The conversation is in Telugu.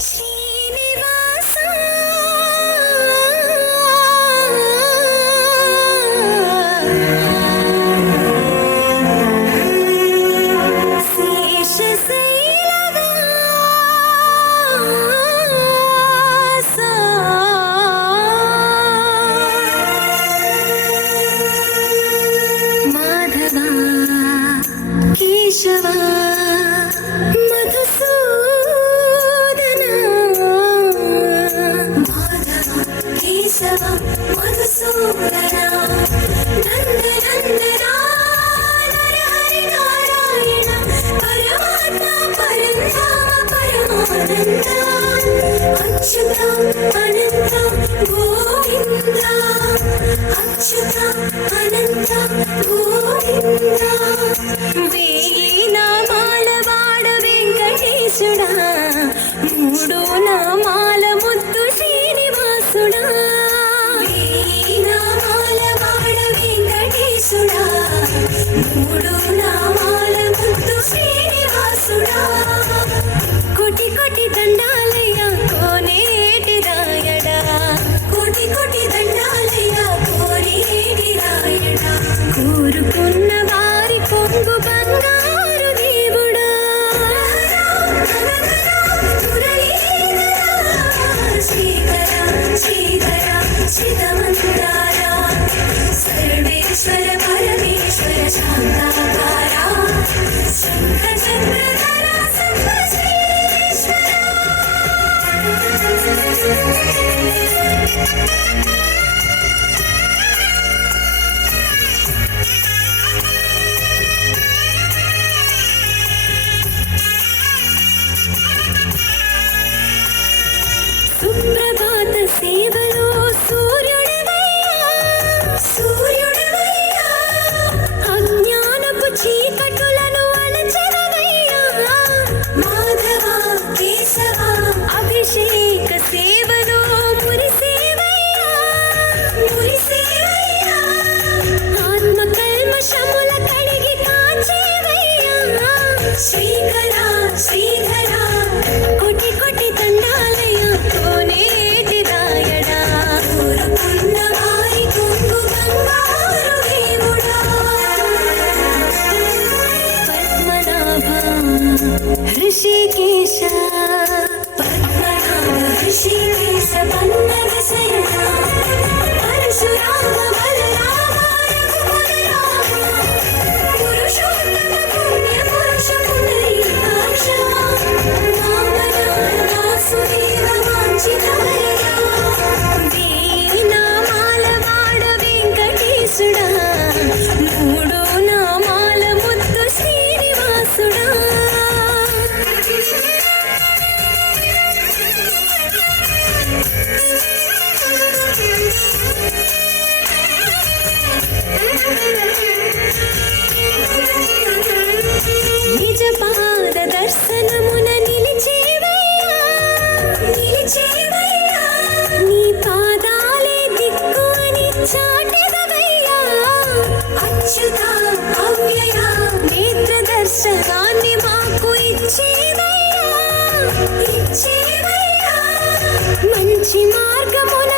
శ్రీనివాస కేశవ మధుసూదన మాధవ కేశవ మధుసూదన నంద నందన నరహరి నారాయణ పరమాత్మ పరంధామ పరమానంద అచ్యుత అనంత గోవింద అచ్యుత అనంత గోవింద మూడు నామాల ముద్దు శ్రీనివాసుడా నామాల వాడ వెంకటేశుడా మూడు నామాల ముద్దు శ్రీనివాసుడా కోటి కోటి దండాలయ్య కోనేటి రాయడా కోటి కోటి దండాలయ్య కోనేటి రాయడా కోరుకున్న వారి కొంగు బంగారు దేవుడా శ్రీధర శ్రీధర చిదమందార సర్వేశ్వర పరమేశ్వర శాంతాకార శంఖ చక్రధర సర్వశ్రేష్ఠ సుప్రభాత సేవలో సూర్యుడవయ్యా అజ్ఞానపు చీకటులను అణచెదవయ్యా మాధవ కేశవ అభిషేక సేవలో మురిసేవయ్యా ఆత్మ కల్మషముల కడిగి కాచేవయ్యా శ్రీకర శ్రీధర కోటి కోటి దండాలయ కోనేటి రాయడా కోరుకున్న వారి కొంగు బంగారు దేవుడా పద్మనాభ హృషికేశ పద్మనాభ హృషికేశ పన్నగ శయన పరశురామ బలరామ రఘువరరామ పురుషోత్తమ పుణ్య పురుష పునరీకాక్ష వాసుదేవ వాంఛితవరదా నామాల వాడ వెంకటేశుడా మూడు నామాల ముద్దు శ్రీనివాసుడా నిజ పాద దర్శనమున నిలిచేవయ్యా నీ పాదాలే దిక్కు అని చాటెదవయ్యా అచ్యుత అవ్యయ నేత్ర దర్శనాన్ని మాకు ఇచ్చేవయ్యా మంచి మార్గమున